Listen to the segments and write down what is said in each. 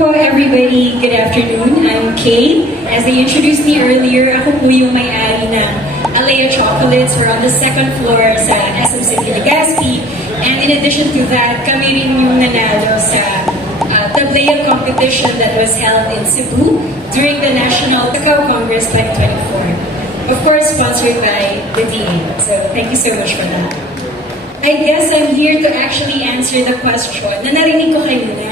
po everybody, good afternoon. I'm Kay. As they introduced me earlier, ako po yung may-ari ng Alea Chocolates. We're on the second floor sa SM City Legazpi. And in addition to that, kami rin yung nanalo sa Tablea competition that was held in Cebu during the National Cacao Congress 2024. Of course, sponsored by the DA. So thank you so much for that. I guess I'm here to actually answer the question na narinig ko kanina.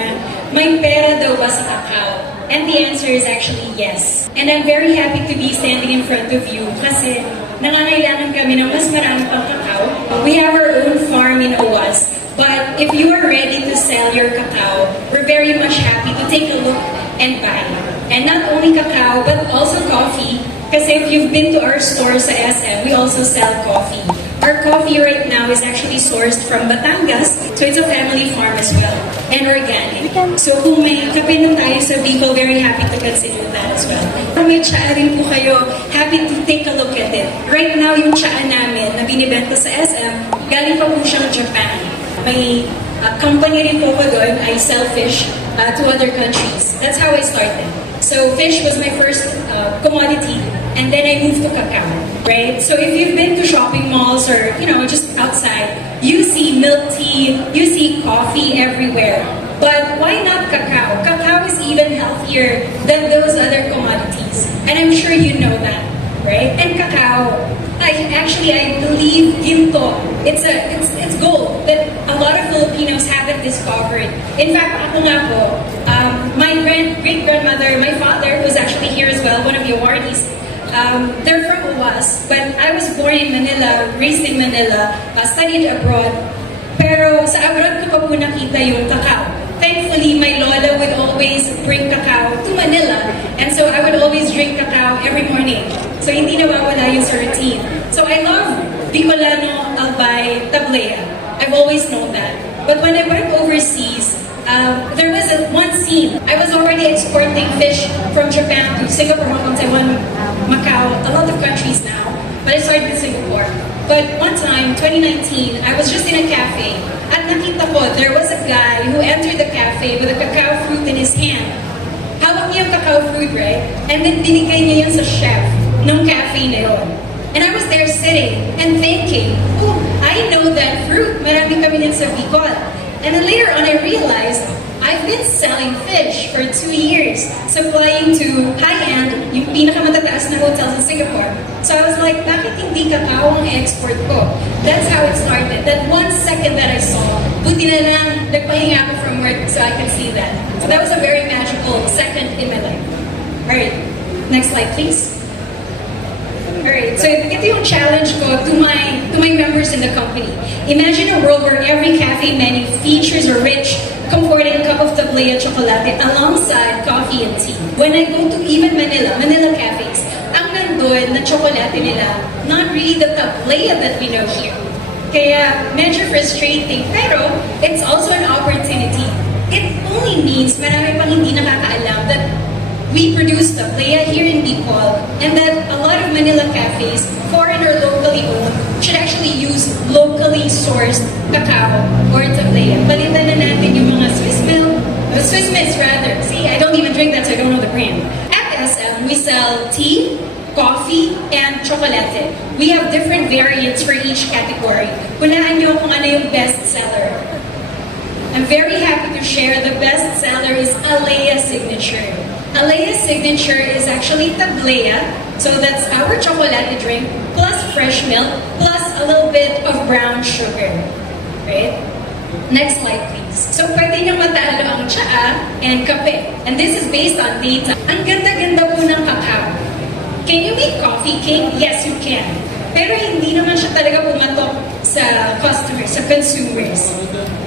May pera daw ba sa cacao? And the answer is actually yes. And I'm very happy to be standing in front of you kasi nangangailangan kami ng mas marami pang cacao. We have our own farm in OWAS. But if you are ready to sell your cacao, we're very much happy to take a look and buy. And not only cacao, but also coffee. Kasi if you've been to our store sa SM, we also sell coffee. Our coffee right now is actually sourced from Batangas, so it's a family farm as well, and organic. So kung may kape na tayo sa Bicol, very happy to consider that as well. Kung may tsaa rin po kayo, happy to take a look at it. Right now, yung tsaa namin na binibenta sa SM, galing pa po siyang Japan. May company rin po ko doon, I sell fish to other countries. That's how I started. So fish was my first commodity, and then I moved to cacao, right? So if you've been to shopping malls or, just outside, you see milk tea, you see coffee everywhere. But why not cacao? Cacao is even healthier than those other commodities. And I'm sure you know that, right? And cacao, I believe ginto, it's gold that a lot of Filipinos haven't discovered. In fact, ako nga po, my great-grandmother, my father, who's actually here as well, one of the awardees, they're from UAS, but I was born in Manila, raised in Manila, studied abroad. Pero sa abroad ko pa po nakita yung cacao. Thankfully, my lola would always bring cacao to Manila, and so I would always drink cacao every morning. So hindi nawawala yung sa routine. So I love Bicolano, Albay, Tablea. I've always known that. But when I went overseas, there was one scene. I was already exporting fish from Japan to Singapore, Hong Kong, Taiwan, Macau, a lot of countries now. But I started in Singapore. But one time, 2019, I was just in a cafe. At nakita ko, there was a guy who entered the cafe with a cacao fruit in his hand. Hawak niya yung cacao fruit, right? And then binigay niya yun sa chef ng cafe na yun. And I was there sitting and thinking, oh, I know that fruit. Marami kami niyan sa Bicol. And then later on, I realized I've been selling fish for 2 years, supplying to high-end, yung pinakamatataas na hotels in Singapore. So I was like, bakit hindi cacao ang export ko? That's how it started. That 1 second that I saw, buti na lang, nagpahinga ako from work so I could see that. So that was a very magical second in my life. Alright, next slide please. Alright, so ito yung challenge ko to my members in the company. Imagine a world where every cafe menu features a rich, comforting cup of Tablea chocolate alongside coffee and tea. When I go to even Manila cafes, ang nandun na chocolate nila, not really the Tablea that we know here. Kaya medyo frustrating, pero it's also an opportunity. It only means marami pang hindi nakakaalam that we produce Tablea here in Bicol, and that a lot of Manila cafes, foreign or locally owned, should actually use locally sourced cacao or Tablea. Palitan na natin yung mga Swiss Mills rather. See, I don't even drink that, so I don't know the brand. At SM, we sell tea, coffee, and chocolate. We have different variants for each category. Hulaan nyo kung ano yung best seller. I'm very happy to share the best seller is Alea Signature. Alea's signature is actually Tablea, so that's our chocolate drink, plus fresh milk, plus a little bit of brown sugar, right? Next slide, please. So, pwede nyo matalo ang tsaa and kape. And this is based on data. Ang ganda-ganda po ng cacao. Can you make coffee cake? Yes, you can. Pero hindi naman siya talaga pumatok sa customers, sa consumers.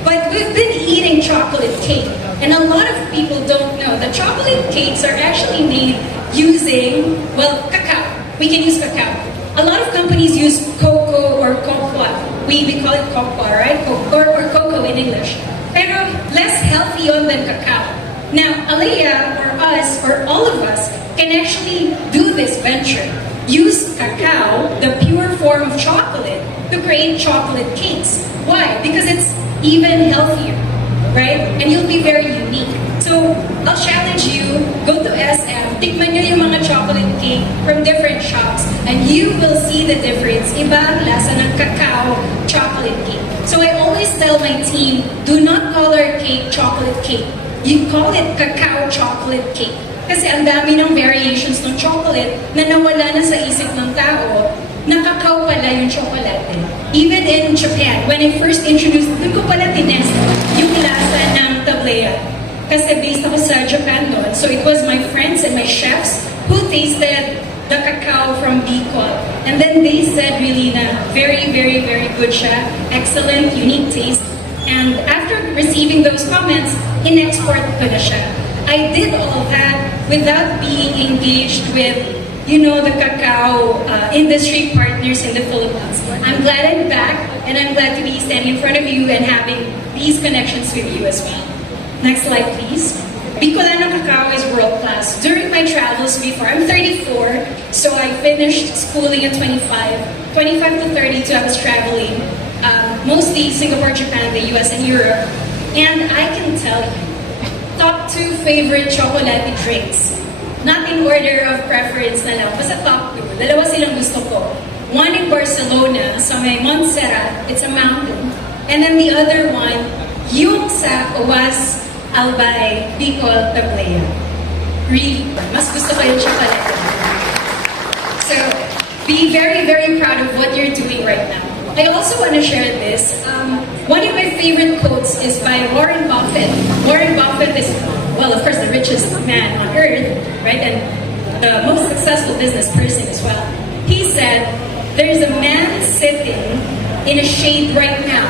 But we've been eating chocolate cake. And a lot of people don't know that chocolate cakes are actually made using, cacao. We can use cacao. A lot of companies use cocoa or cocoa. We call it cocoa, right? Or cocoa in English. Pero less healthy yun than cacao. Now, Alea, or us, or all of us, can actually do this venture. Use cacao, the pure form of chocolate, to create chocolate cakes. Why? Because it's even healthier, right? And you'll be very unique. So So, I'll challenge you, go to SM, tikman nyo yung mga chocolate cake from different shops, and you will see the difference. Iba ang lasa ng cacao chocolate cake. So I always tell my team, do not call our cake chocolate cake. You call it cacao chocolate cake. Kasi ang dami ng variations ng chocolate na nawala na sa isip ng tao na cacao pala yung chocolate. Even in Japan, when I first introduced, doon ko pala tinest yung lasa ng tablea. Kasi based ako sa Japan noon. So it was my friends and my chefs who tasted the cacao from Bicol. And then they said really na very, very, very good siya. Excellent, unique taste. And after receiving those comments, in-export ko na siya. I did all that without being engaged with, you know, the cacao industry partners in the Philippines. I'm glad I'm back, and I'm glad to be standing in front of you and having these connections with you as well. Next slide, please. Bicolano cacao is world-class. During my travels before, I'm 34, so I finished schooling at 25. 25 to 32, I was traveling, mostly Singapore, Japan, the US, and Europe. And I can tell you, top 2 favorite chocolate drinks. Not in order of preference na lang, basta top 2. Dalawa silang gusto ko. One in Barcelona, sa may Montserrat, it's a mountain. And then the other one, yung sa Owas, Albay, Bicol, Tablea. Really, mas gusto ko yung chocolate. So, be very, very proud of what you're doing right now. I also want to share this. One of my favorite quotes is by Warren Buffett. Warren Buffett is, well, of course, the richest man on earth, right? And the most successful business person as well. He said, there's a man sitting in a shade right now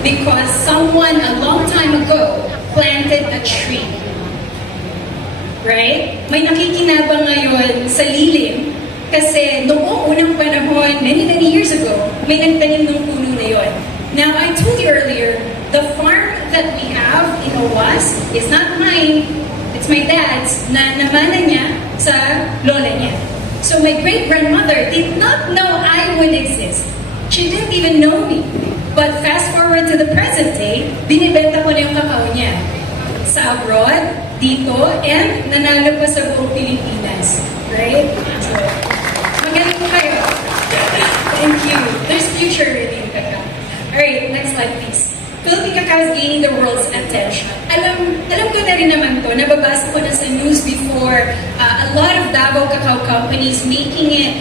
because someone a long time ago planted a tree. Right? May nakikinabang ngayon sa lilim kasi noong unang panahon, many years ago, may nagtanim ng puno na yon. Now, I told you earlier, the farm that we have in Owas is not mine, it's my dad's, na namana niya sa lola niya. So my great-grandmother did not know I would exist. She didn't even know me. But fast forward to the present day, binibenta ko na yung kakao niya. Sa abroad, dito, and nanalo pa sa buong Pilipinas. Right? So, magaling po kayo. Thank you. There's future really in cacao. Alright, next slide please. Philippine cacao is gaining the world's attention. Alam ko na rin naman to, nababasa ko na sa news before, a lot of Davao cacao companies making it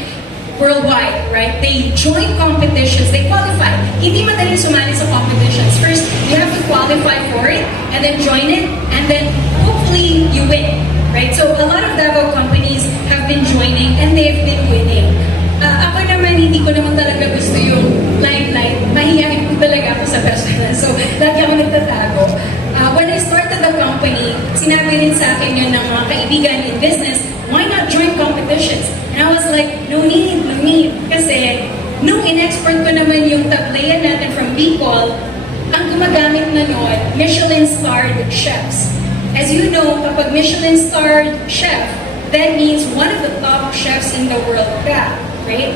worldwide, right? They join competitions, they qualify. Hindi madaling sumali sa competitions. First, you have to qualify for it, and then join it, and then hopefully you win, right? So a lot of Davao companies have been joining, and they've been winning. Ako naman, hindi ko naman talaga gusto yung limelight. Mahihayin po talaga ako sa personal. So, lagi ako nagtatago. When I started the company, sinabi rin sa akin yun ng mga kaibigan in business, why not join competitions? And I was like, no need. Kasi, nung in-export ko naman yung tablea natin from Bicol, ang gumagamit na noon, Michelin-starred chefs. As you know, kapag Michelin-starred chef, that means one of the top chefs in the world ka, right?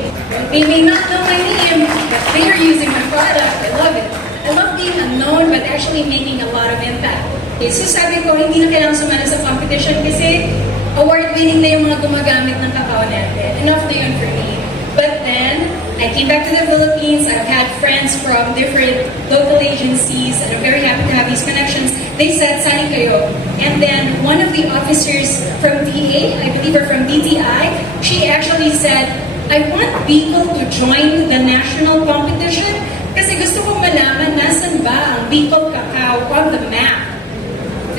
They may not know my name, but they are using my product. I love it. I love being unknown, but actually making a lot of impact. Okay, so sabi ko, hindi na kailangan sumali sa competition kasi award-winning na yung mga gumagamit ng kakao natin. Enough na yun for me. But then, I came back to the Philippines. I've had friends from different local agencies, and I'm very happy to have these connections. They said, sali kayo. And then, one of the officers from DA, I believe, or from DTI, she actually said, I want Bicol to join the national competition kasi gusto kong malaman nasan ba ang Bicol cacao on the map.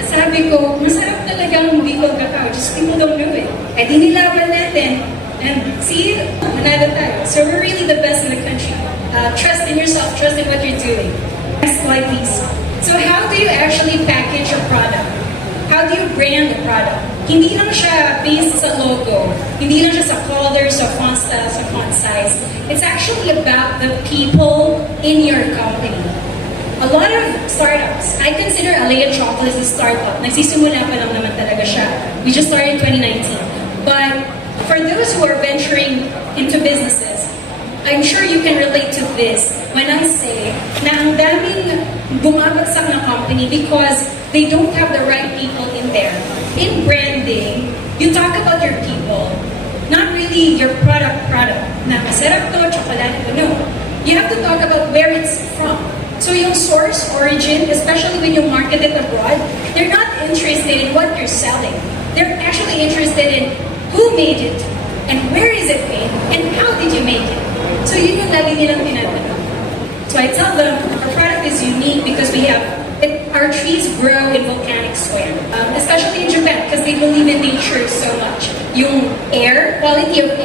Sabi ko, masarap talaga ang Bicol cacao, just people don't know it. Eh di nilaban natin, and see, manalo tayo. So we're really the best in the country. Trust in yourself, trust in what you're doing. Next slide, please. So how do you actually package your product? How do you brand the product? Hindi lang siya based sa logo. Hindi lang siya sa color, sa font style, sa font size. It's actually about the people in your company. A lot of startups, I consider Alea Chocolate as a startup. Nagsisimula pa lang naman talaga siya. We just started in 2019. But for those who are venturing into businesses, I'm sure you can relate to this when I say na ang daming bumabagsak na company because they don't have the right people in there. In branding, you talk about your people, not really your product. Na masarap to, chocolate to, no. You have to talk about where it's from. So yung source, origin, especially when you market it abroad, they're not interested in what you're selling. They're actually interested in who made it, and where is it made, and how did you make it. So yun yung lagi nilang tinatanong. So I tell them, our product is unique because our trees grow in volcanic soil, especially in Japan because they believe in nature so much. Yung air, quality of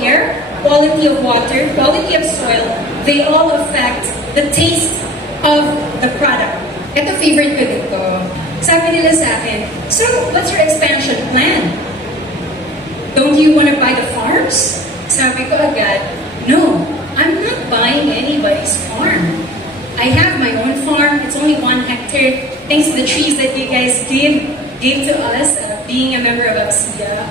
water, quality of soil, they all affect the taste of the product. Ito favorite ko dito. Sabi nila sa akin, so what's your expansion plan? Don't you want to buy the farms? Sabi ko agad, no, I'm not buying anybody's farm. I have my own farm. It's only 1 hectare. Thanks to the trees that you guys gave to us, being a member of ABSIA.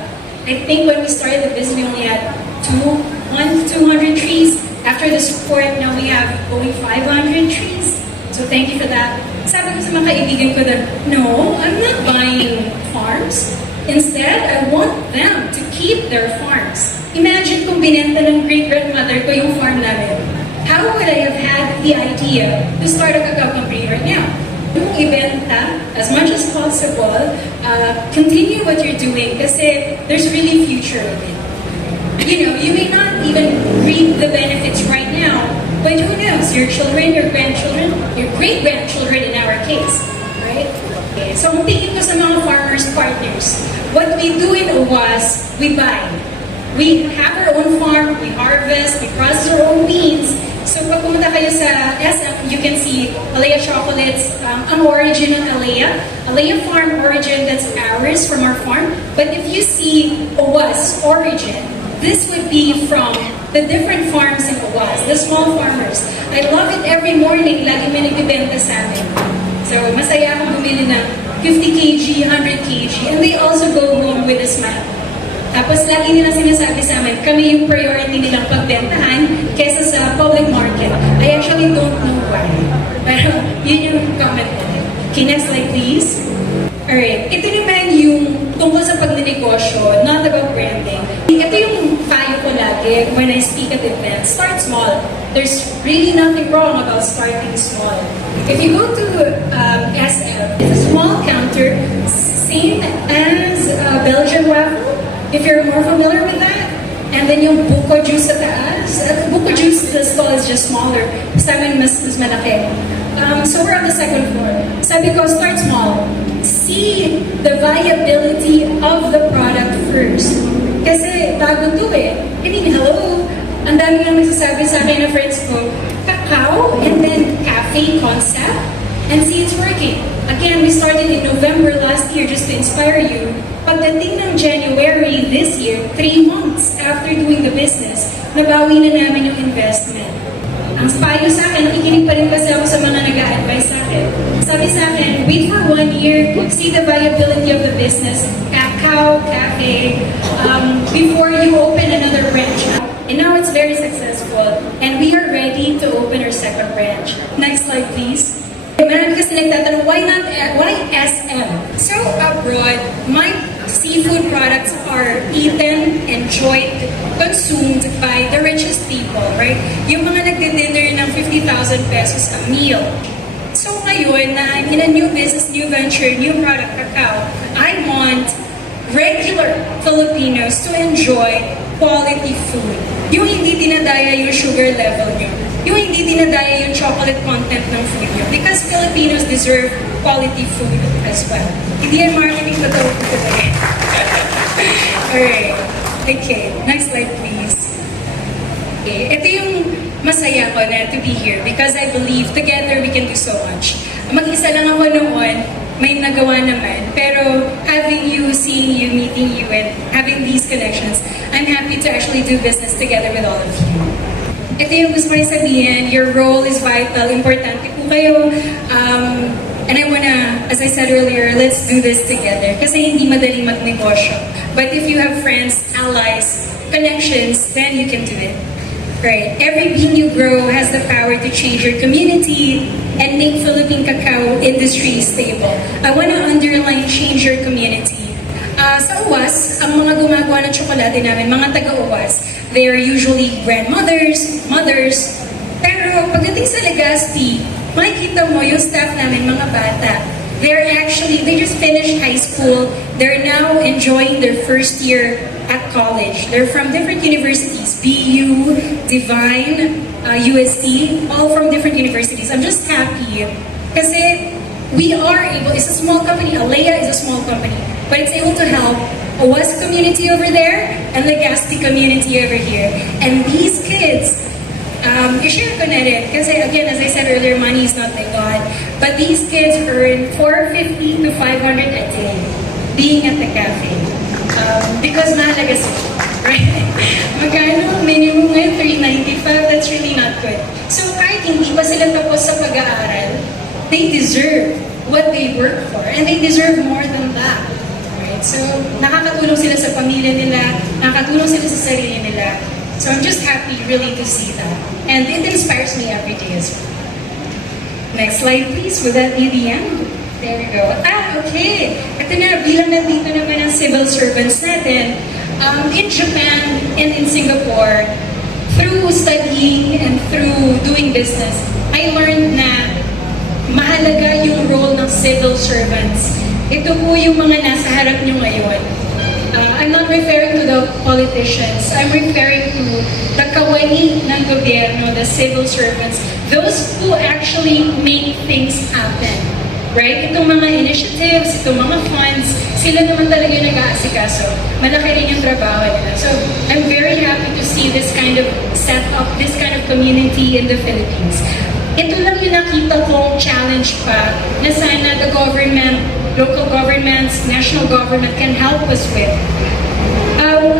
I think when we started the business, we only had 200 trees. After the support, now we have only 500 trees. So thank you for that. Sabi ko sa mga kaibigan ko na, no, I'm not buying farms. Instead, I want them to keep their farms. Imagine kung binenta ng great-grandmother ko yung farm namin. How would I have had the idea to start a cacao company right now? Yung ibenta as much as possible, continue what you're doing kasi there's really future in it. You know, you may not even reap the benefits right now, but who knows? Your children, your grandchildren, your great-grandchildren in our case, right? Okay. So kung tingin ko sa mga farmers partners, what we do in OWAS, we buy. We have our own farm, we harvest, we process our own beans. So pag pumunta kayo sa SM, you can see Alea Chocolates, ang origin ng Alea. Alea Farm origin, that's ours from our farm. But if you see OWAS origin, this would be from the different farms in OWAS, the small farmers. I love it every morning, lagi may nagbibenta sa amin. So masaya akong bumili ng 50 kg, 100 kg, and they also go home with a smile. Tapos lagi nilang sinasabi sa amin, kami yung priority nilang pagbentahan kesa sa public market. I actually don't know why. Pero yun yung comment nila. Okay, next slide please. Alright, ito naman yung tungkol sa pagnenegosyo, not about branding. Ito yung payo ko lagi when I speak at events. Start small. There's really nothing wrong about starting small. If you go to SM, it's a small counter, same as Belgian waffle. If you're more familiar with that, and then yung buko juice sa taas. Buko juice, the stall is just smaller. Sa amin, mas malaki. So we're on the second floor. Sabi ko, start small. See the viability of the product first. Kasi bago to eh. I mean, hello? Ang dami nga nagsasabi sa akin na friends ko, cacao and then cafe concept, and see it's working. Again, we started in November last year just to inspire you. Pagdating ng January this year, 3 months after doing the business, nabawi na namin yung investment. Ang payo sa akin, nakikinig pa rin kasi ako sa mga nag-a-advise sa akin. Sabi sa akin, wait for 1 year, see the viability of the business, cacao, cafe, before you open another branch. And now it's very successful, and we are ready to open our second branch. Next slide, please. Marami kasi nagtatanong, why SM? So abroad, my seafood products are eaten, enjoyed, consumed by the richest people, right? Yung mga nagdi-dinner ng 50,000 pesos a meal. So ngayon, na I'm in a new business, new venture, new product, cacao, I want regular Filipinos to enjoy quality food. Yung hindi dinadaya yung sugar level nyo. Yung hindi dinadaya yung chocolate content ng food nyo. Because Filipinos deserve quality food as well. Hindi yan marketing totoo ko today. Alright. Okay. Next slide, please. Okay. Ito yung masaya ko na to be here because I believe together we can do so much. Mag-isa lang ako noon, may nagawa naman. Pero having you, seeing you, meeting you, and having these connections, I'm happy to actually do business together with all of you. Ito yung gusto ko sabihin, your role is vital, importante po kayo. And I wanna, as I said earlier, let's do this together. Kasi hindi madaling magnegosyo. But if you have friends, allies, connections, then you can do it. Right. Every bean you grow has the power to change your community and make Philippine cacao industry stable. I want to underline change your community. Sa UWAS, ang mga gumagawa ng tsokolate namin, mga taga-UWAS, they are usually grandmothers, mothers. Pero pagdating sa Legazpi, makikita mo yung staff namin, mga bata. They just finished high school. They're now enjoying their first year at college. They're from different universities, BU, Divine, UST, all from different universities. I'm just happy kasi we are able, it's a small company, Alea is a small company, but it's able to help OWAS community over there and the Legazpi community over here. And these kids, i-share ko na rin. Kasi again, as I said earlier, money is not my God. But these kids earn 450 to 500 a day being at the cafe. Because mahalaga sila, right? Magkano? Minimum ngayon, 395. That's really not good. So kahit hindi pa sila tapos sa pag-aaral, they deserve what they work for. And they deserve more than that. Right? So nakakatulong sila sa pamilya nila, nakakatulong sila sa sarili nila. So I'm just happy really to see that. And it inspires me every day as well. Next slide please, would that be the end? There we go. Okay. Ito na, bilang nandito naman ang civil servants natin. In Japan and in Singapore, through studying and through doing business, I learned na mahalaga yung role ng civil servants. Ito po yung mga nasa harap nyo ngayon. I'm not referring to the politicians. I'm referring to the kawani ng gobyerno, the civil servants, those who actually make things happen. Right? Itong mga initiatives, itong mga funds, sila naman talaga yung nag-aasikaso. Malaki rin yung trabaho nila. So, I'm very happy to see this kind of setup, this kind of community in the Philippines. Ito lang yung nakita kong challenge pa na sana the government, local governments, national government can help us with.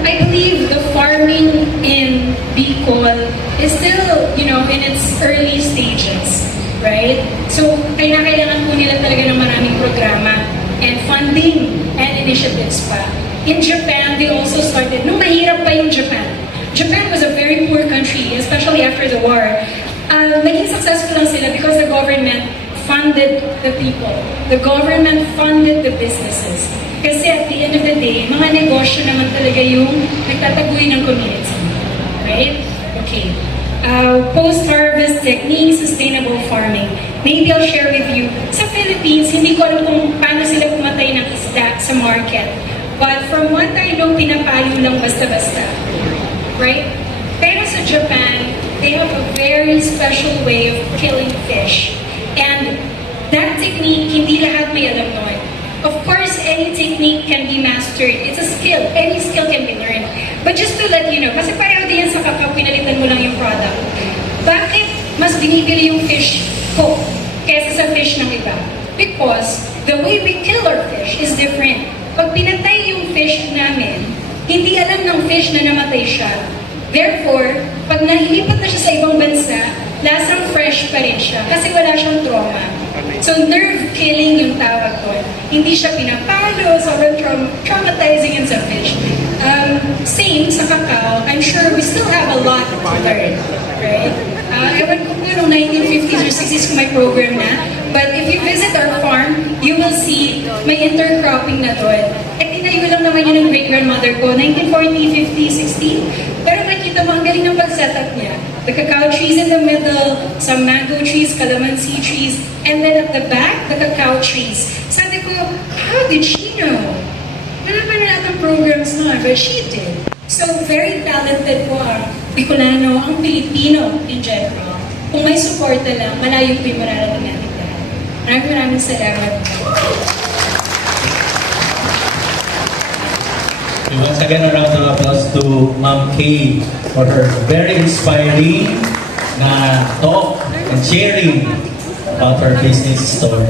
I believe the farming in Bicol is still, in its early stages, right? So, kailangan po nila talaga ng maraming programa and funding and initiatives pa. In Japan, they also started, nung mahirap pa yung Japan. Japan was a very poor country, especially after the war. Naging successful lang sila because the government funded the people. The government funded the businesses. Kasi at the end of the day, mga negosyo naman talaga yung nagtataguy ng community. Right? Okay. Post-harvest techniques, sustainable farming. Maybe I'll share with you. Sa Philippines, hindi ko alam kung paano sila pumatay ng isda sa market. But from what I know, pinapayo lang basta-basta. Right? Pero sa Japan, they have a very special way of killing fish. And that technique, hindi lahat may alam nun. Of course, any technique can be mastered. It's a skill. Any skill can be learned. But just to let you know, kasi pareho din yan sa kakao, pinalitan mo lang yung product. Bakit mas binibili yung fish ko kaysa sa fish ng iba? Because the way we kill our fish is different. Pag pinatay yung fish namin, hindi alam ng fish na namatay siya. Therefore, pag nahilipat na siya sa ibang bansa, lasang fresh pa rin siya kasi wala siyang trauma. So nerve killing yung tawag ko. Hindi siya pinapalo, sobrang traumatizing yun sa fish. Same sa cacao, I'm sure we still have a lot to learn, right? Ewan ko po nung 1950s or 60s kung may program na, but if you visit our farm, you will see may intercropping na doon. At tinayo lang naman yun ng great-grandmother ko, 1940, 50, 60. Pero makita mo, ang galing ng pag-setup niya. The cacao trees in the middle, some mango trees, calamansi trees, and then at the back, the cacao trees. Sabi ko, how did she know? Wala pa na lahat ng programs na, but she did. So, very talented po ang Bicolano, ang Pilipino in general. Kung may suporta lang, malayo po yung mararating natin lahat. Maraming salamat. Once again, a round of applause to Ma'am Kay for her very inspiring na talk and sharing about her business story.